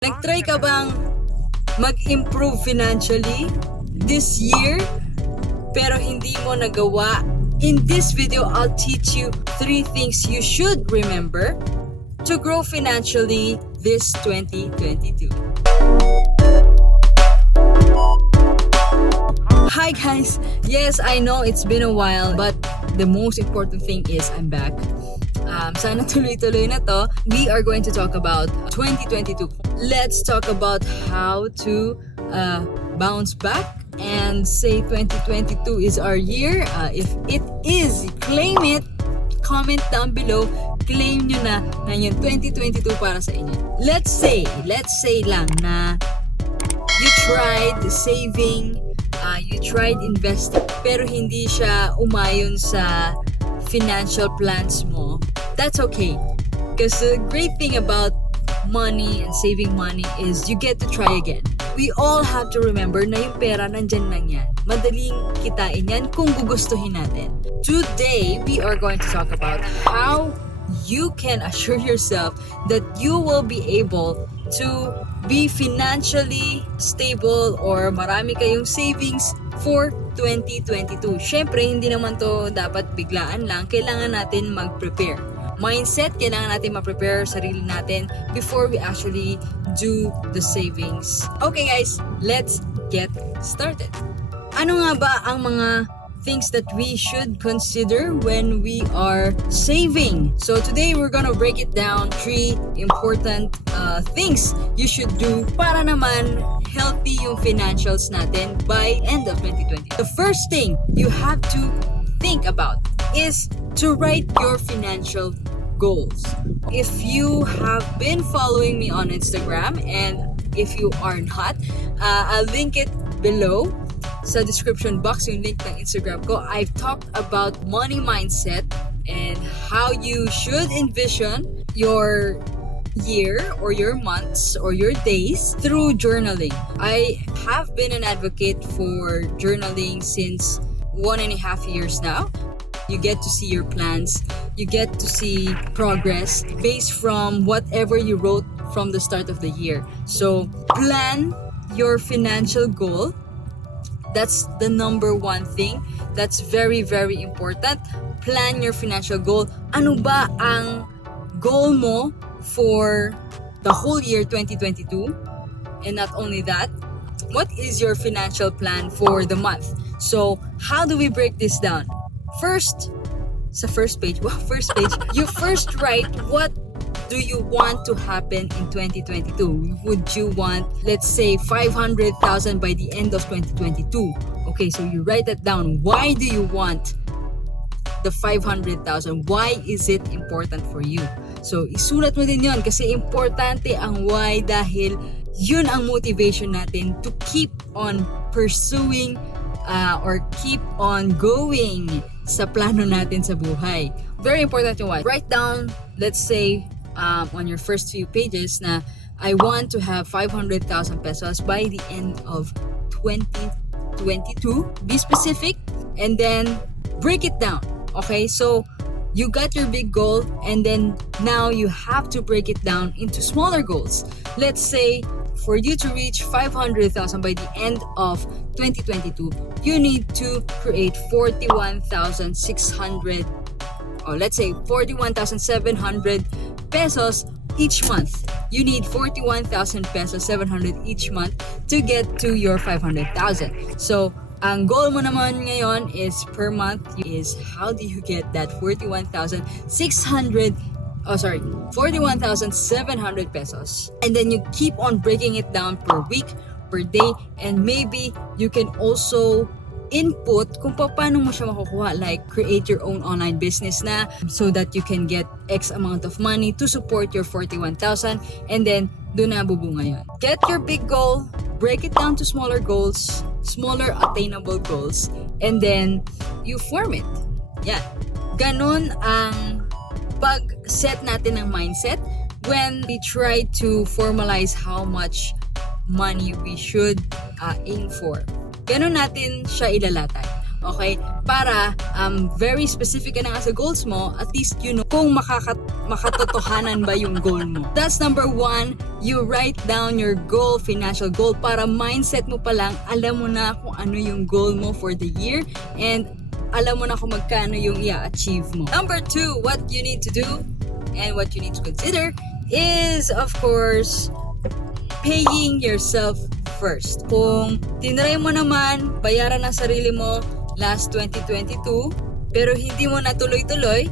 Nag-try ka bang mag-improve financially this year pero hindi mo nagawa? In this video, I'll teach you 3 things you should remember to grow financially this 2022. Hi guys! Yes, I know it's been a while, but the most important thing is I'm back. Sana tuloy-tuloy na to. We are going to talk about 2022. Let's talk about how to bounce back and say 2022 is our year. If it is, claim it. Comment down below. Claim nyo na yung 2022 para sa inyo. Let's say lang na you tried saving, you tried investing, pero hindi siya umayon sa financial plans mo. That's okay. Because the great thing about money and saving money is you get to try again. We all have to remember na yung pera nandyan lang yan. Madaling kitain yan kung gugustuhin natin. Today, we are going to talk about how you can assure yourself that you will be able to be financially stable or marami kayong savings for 2022. Syempre, hindi naman to dapat biglaan lang. Kailangan natin mag-prepare. Mindset, kailangan natin ma-prepare sarili natin before we actually do the savings. Okay guys, let's get started. Ano nga ba ang mga things that we should consider when we are saving? So today we're gonna break it down 3 important things you should do para naman healthy yung financials natin by end of 2020. The first thing you have to think about is to write your financial goals. If you have been following me on Instagram, and if you are not, I'll link it below sa description box, yung link ng Instagram ko. I've talked about money mindset and how you should envision your year or your months or your days through journaling. I have been an advocate for journaling since 1.5 years now. You get to see your plans, you get to see progress based from whatever you wrote from the start of the year. So plan your financial goal. That's the number one thing. That's very, very important. Plan your financial goal. Ano ba ang goal mo for the whole year 2022? And not only that, what is your financial plan for the month? So how do we break this down? First page, you first write what do you want to happen in 2022. Would you want, let's say, 500,000 by the end of 2022? Okay, so you write that down. Why do you want the 500,000? Why is it important for you? So isulat mo din yon kasi importante ang why dahil yun ang motivation natin to keep on pursuing or keep on going sa plano natin sa buhay. Very important yung why. Write down, let's say, on your first few pages na I want to have 500,000 pesos by the end of 2022. Be specific and then break it down. Okay, so you got your big goal and then now you have to break it down into smaller goals. Let's say for you to reach 500,000 by the end of 2022, you need to create 41,600 or let's say 41,700 pesos each month. You need 41,000 pesos 700 each month to get to your 500,000. So ang goal mo naman ngayon is per month is how do you get that 41,700 pesos. And then you keep on breaking it down per week, per day, and maybe you can also input kung paano mo siya makukuha, like create your own online business na so that you can get X amount of money to support your 41,000 and then doon na bubunga yun. Get your big goal, break it down to smaller goals, smaller attainable goals, and then you form it. Yan. Ganon ang pag-set natin ng mindset when we try to formalize how much money we should aim for. Ganon natin siya ilalatag. Okay? Para very specific ka na nga sa goals mo, at least you know kung makatotohanan ba yung goal mo. That's number 1, you write down your goal, financial goal, para mindset mo pa lang, alam mo na kung ano yung goal mo for the year, and alam mo na kung magkano yung i-achieve mo. Number 2, what you need to do and what you need to consider is, of course, paying yourself first. Kung tinry mo naman bayaran ang sarili mo last 2022, pero hindi mo na tuloy-tuloy,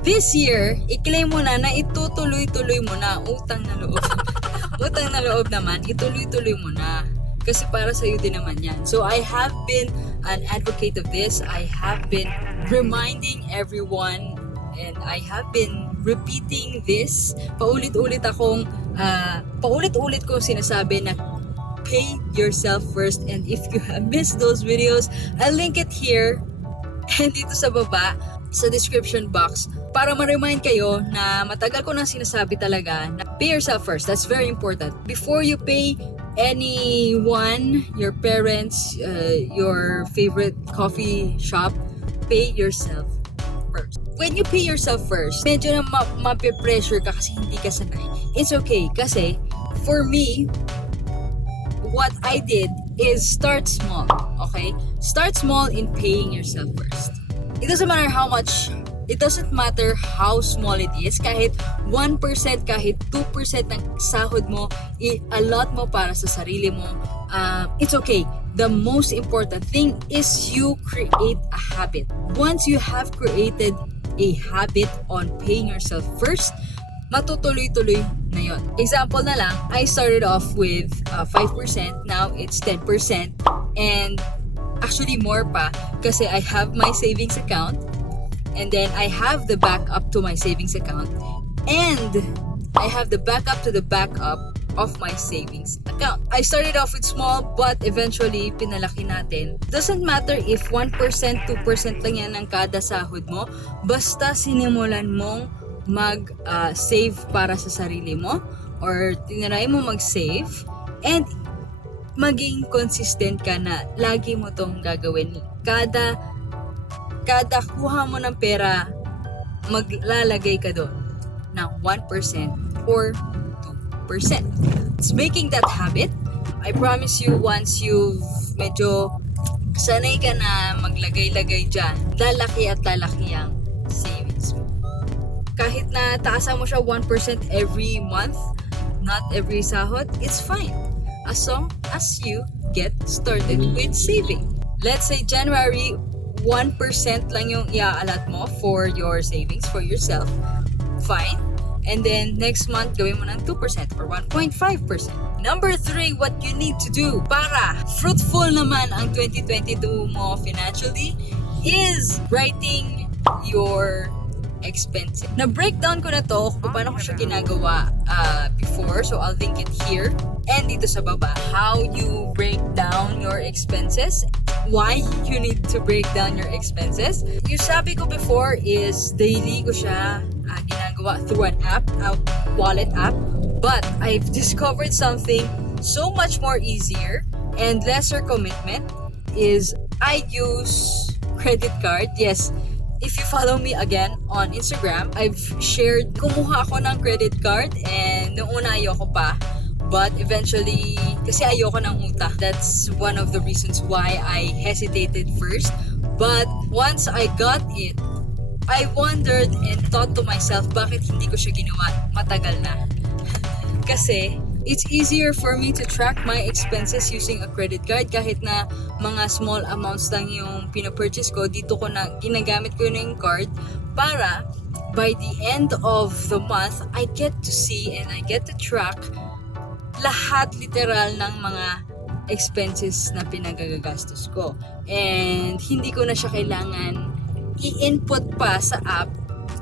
this year, i-claim mo na itutuloy-tuloy mo na. Utang na loob. Utang na loob naman, ituloy-tuloy mo na. Kasi para sa'yo din naman yan. So I have been an advocate of this. I have been reminding everyone, and I have been repeating this. Paulit-ulit kong sinasabi na pay yourself first. And if you have missed those videos, I'll link it here and dito sa baba sa description box para ma-remind kayo na matagal ko nang sinasabi talaga na pay yourself first. That's very important. Before you pay anyone, your parents, your favorite coffee shop, pay yourself first. When you pay yourself first, medyo na mape-pressure ka kasi hindi ka sanay. It's okay kasi for me, what I did is start small, okay? Start small in paying yourself first. It doesn't matter how much, it doesn't matter how small it is. Kahit 1%, kahit 2% ng sahod mo, i-allot mo para sa sarili mo, it's okay. The most important thing is you create a habit. Once you have created a habit on paying yourself first, matutuloy-tuloy na yon. Example na lang, I started off with 5%, now it's 10%, and actually more pa kasi I have my savings account, and then I have the backup to my savings account, and I have the backup to the backup of my savings account. I started off with small, but eventually pinalaki natin. Doesn't matter if 1%, 2% lang yan ng kada sahod mo, basta sinimulan mong mag-save para sa sarili mo, or tinry mo mag-save, and maging consistent ka na lagi mo tong gagawin. Kada kuha mo ng pera, maglalagay ka doon ng 1% or 2%. It's making that habit. I promise you, once you've medyo sanay ka na maglagay-lagay dyan, lalaki at lalaki ang savings mo. Kahit na taasan mo siya 1% every month, not every sahod, it's fine. As long as you get started with saving. Let's say January, 1% lang yung i-allot mo for your savings, for yourself. Fine. And then next month, gawin mo ng 2% or 1.5%. Number 3, what you need to do para fruitful naman ang 2022 mo financially is writing your expensive. Na-breakdown ko na to kung paano ko siya ginagawa before, so I'll link it here and dito sa baba. How you break down your expenses, why you need to break down your expenses. Yung sabi ko before is daily ko siya ginagawa through an app, a wallet app, but I've discovered something so much more easier and lesser commitment is I use credit card. Yes, if you follow me again on Instagram, I've shared, kumuha ako ng credit card and noong una ayoko pa. But eventually, kasi ayoko ng utang. That's one of the reasons why I hesitated first. But once I got it, I wondered and thought to myself, bakit hindi ko siya ginawa matagal na? Kasi it's easier for me to track my expenses using a credit card kahit na mga small amounts lang yung pinapurchase ko. Dito ko na ginagamit ko na yung card para by the end of the month, I get to see and I get to track lahat literal ng mga expenses na pinagagastos ko. And hindi ko na siya kailangan i-input pa sa app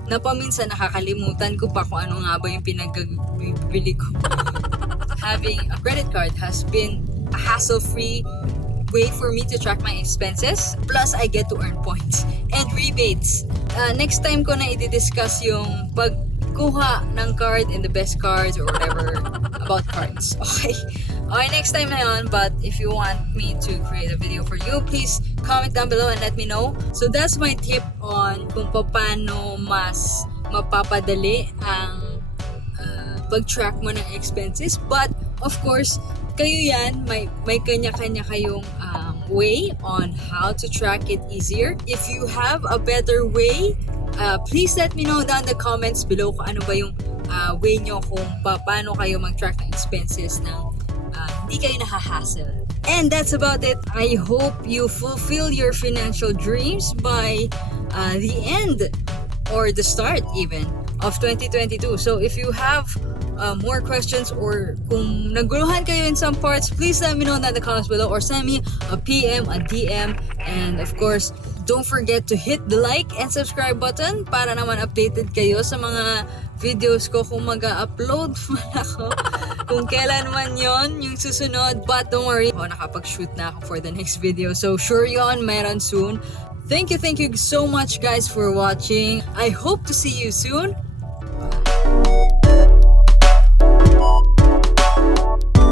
na paminsan nakakalimutan ko pa kung ano nga ba yung pinagbibili ko. Having a credit card has been a hassle-free way for me to track my expenses. Plus, I get to earn points and rebates. Next time ko na i-discuss yung pagkuha ng card and the best cards or whatever about cards. Okay, next time na yun. But if you want me to create a video for you, please comment down below and let me know. So that's my tip on kung paano mas mapapadali ang pag-track mo ng expenses. But of course, kayo yan, may kanya-kanya kayong way on how to track it easier. If you have a better way, please let me know down in the comments below kung ano ba yung way nyo kung paano kayo mag-track ng expenses ng hindi kayo nahahassle. And that's about it. I hope you fulfill your financial dreams by the end or the start even of 2022. So if you have more questions or kung naguluhan kayo in some parts, please let me know down in the comments below or send me a PM, a DM, and of course, don't forget to hit the like and subscribe button para naman updated kayo sa mga videos ko kung mag-upload man ako. Kung kailan man yon yung susunod. But don't worry, nakapag-shoot na ako for the next video. So sure yon, meron soon. Thank you so much guys for watching. I hope to see you soon.